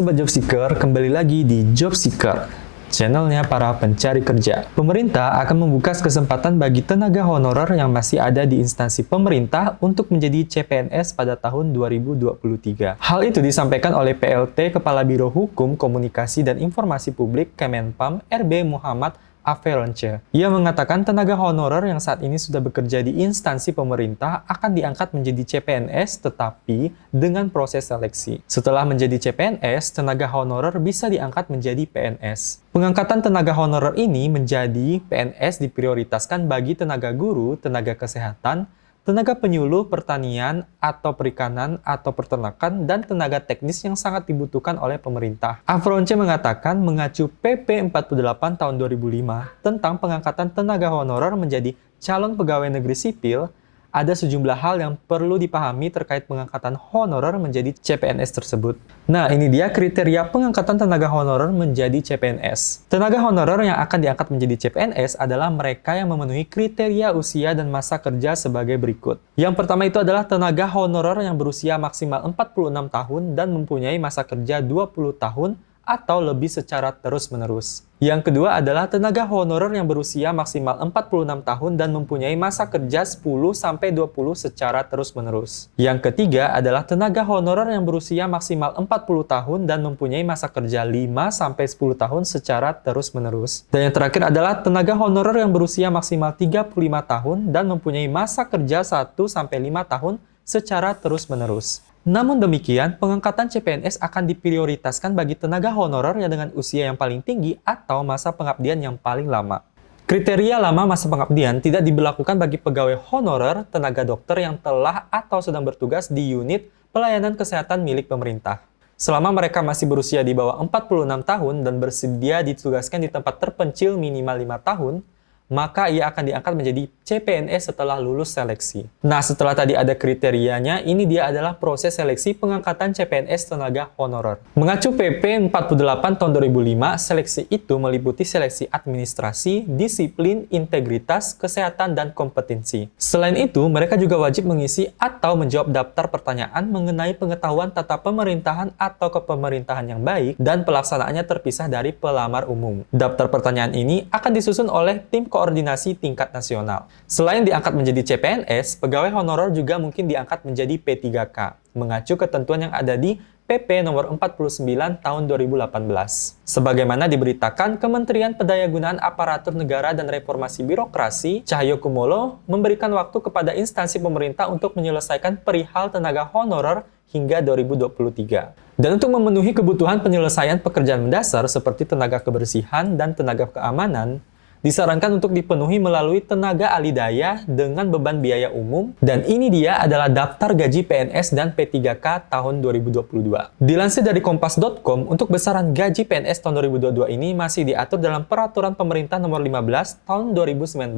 Sobat Jobseeker, kembali lagi di Jobseeker, channelnya para pencari kerja. Pemerintah akan membuka kesempatan bagi tenaga honorer yang masih ada di instansi pemerintah untuk menjadi CPNS pada tahun 2023. Hal itu disampaikan oleh PLT Kepala Biro Hukum, Komunikasi dan Informasi Publik Kemenpam RB Muhammad Aferonce. Ia mengatakan tenaga honorer yang saat ini sudah bekerja di instansi pemerintah akan diangkat menjadi CPNS tetapi dengan proses seleksi. Setelah menjadi CPNS, tenaga honorer bisa diangkat menjadi PNS. Pengangkatan tenaga honorer ini menjadi PNS diprioritaskan bagi tenaga guru, tenaga kesehatan, tenaga penyuluh pertanian atau perikanan atau peternakan, dan tenaga teknis yang sangat dibutuhkan oleh pemerintah. Aferonce mengatakan mengacu PP 48 tahun 2005 tentang pengangkatan tenaga honorer menjadi calon pegawai negeri sipil, ada sejumlah hal yang perlu dipahami terkait pengangkatan honorer menjadi CPNS tersebut. Nah, ini dia kriteria pengangkatan tenaga honorer menjadi CPNS. Tenaga honorer yang akan diangkat menjadi CPNS adalah mereka yang memenuhi kriteria usia dan masa kerja sebagai berikut. Yang pertama itu adalah tenaga honorer yang berusia maksimal 46 tahun dan mempunyai masa kerja 20 tahun atau lebih secara terus-menerus. Yang kedua adalah tenaga honorer yang berusia maksimal 46 tahun dan mempunyai masa kerja 10-20 secara terus-menerus. Yang ketiga adalah tenaga honorer yang berusia maksimal 40 tahun dan mempunyai masa kerja 5-10 tahun secara terus-menerus. Dan yang terakhir adalah tenaga honorer yang berusia maksimal 35 tahun dan mempunyai masa kerja 1-5 tahun secara terus-menerus. Namun demikian, pengangkatan CPNS akan diprioritaskan bagi tenaga honorer yang dengan usia yang paling tinggi atau masa pengabdian yang paling lama. Kriteria lama masa pengabdian tidak diberlakukan bagi pegawai honorer, tenaga dokter yang telah atau sedang bertugas di unit pelayanan kesehatan milik pemerintah. Selama mereka masih berusia di bawah 46 tahun dan bersedia ditugaskan di tempat terpencil minimal 5 tahun, maka ia akan diangkat menjadi CPNS setelah lulus seleksi. Nah, setelah tadi ada kriterianya, ini dia adalah proses seleksi pengangkatan CPNS tenaga honorer. Mengacu PP 48 tahun 2005, seleksi itu meliputi seleksi administrasi, disiplin, integritas, kesehatan, dan kompetensi. Selain itu, mereka juga wajib mengisi atau menjawab daftar pertanyaan mengenai pengetahuan tata pemerintahan atau kepemerintahan yang baik dan pelaksanaannya terpisah dari pelamar umum. Daftar pertanyaan ini akan disusun oleh tim koordinasi tingkat nasional. Selain diangkat menjadi CPNS, pegawai honorer juga mungkin diangkat menjadi P3K, mengacu ketentuan yang ada di PP nomor 49 tahun 2018. Sebagaimana diberitakan, Kementerian Pendayagunaan Aparatur Negara dan Reformasi Birokrasi, Cahyokumolo, memberikan waktu kepada instansi pemerintah untuk menyelesaikan perihal tenaga honorer hingga 2023. Dan untuk memenuhi kebutuhan penyelesaian pekerjaan mendasar seperti tenaga kebersihan dan tenaga keamanan, disarankan untuk dipenuhi melalui tenaga ahli daya dengan beban biaya umum, dan ini dia adalah daftar gaji PNS dan P3K tahun 2022. Dilansir dari kompas.com, untuk besaran gaji PNS tahun 2022 ini masih diatur dalam Peraturan Pemerintah Nomor 15 tahun 2019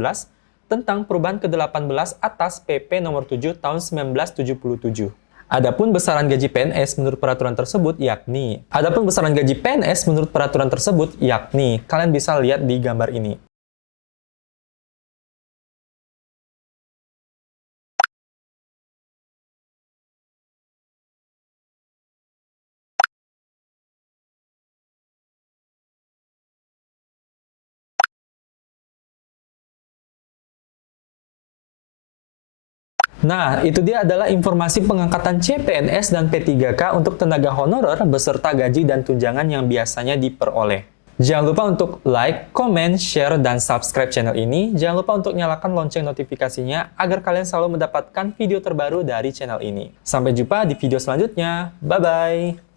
tentang perubahan ke-18 atas PP Nomor 7 tahun 1977. Adapun besaran gaji PNS menurut peraturan tersebut yakni, kalian bisa lihat di gambar ini. Nah, itu dia adalah informasi pengangkatan CPNS dan P3K untuk tenaga honorer beserta gaji dan tunjangan yang biasanya diperoleh. Jangan lupa untuk like, comment, share, dan subscribe channel ini. Jangan lupa untuk nyalakan lonceng notifikasinya agar kalian selalu mendapatkan video terbaru dari channel ini. Sampai jumpa di video selanjutnya. Bye-bye!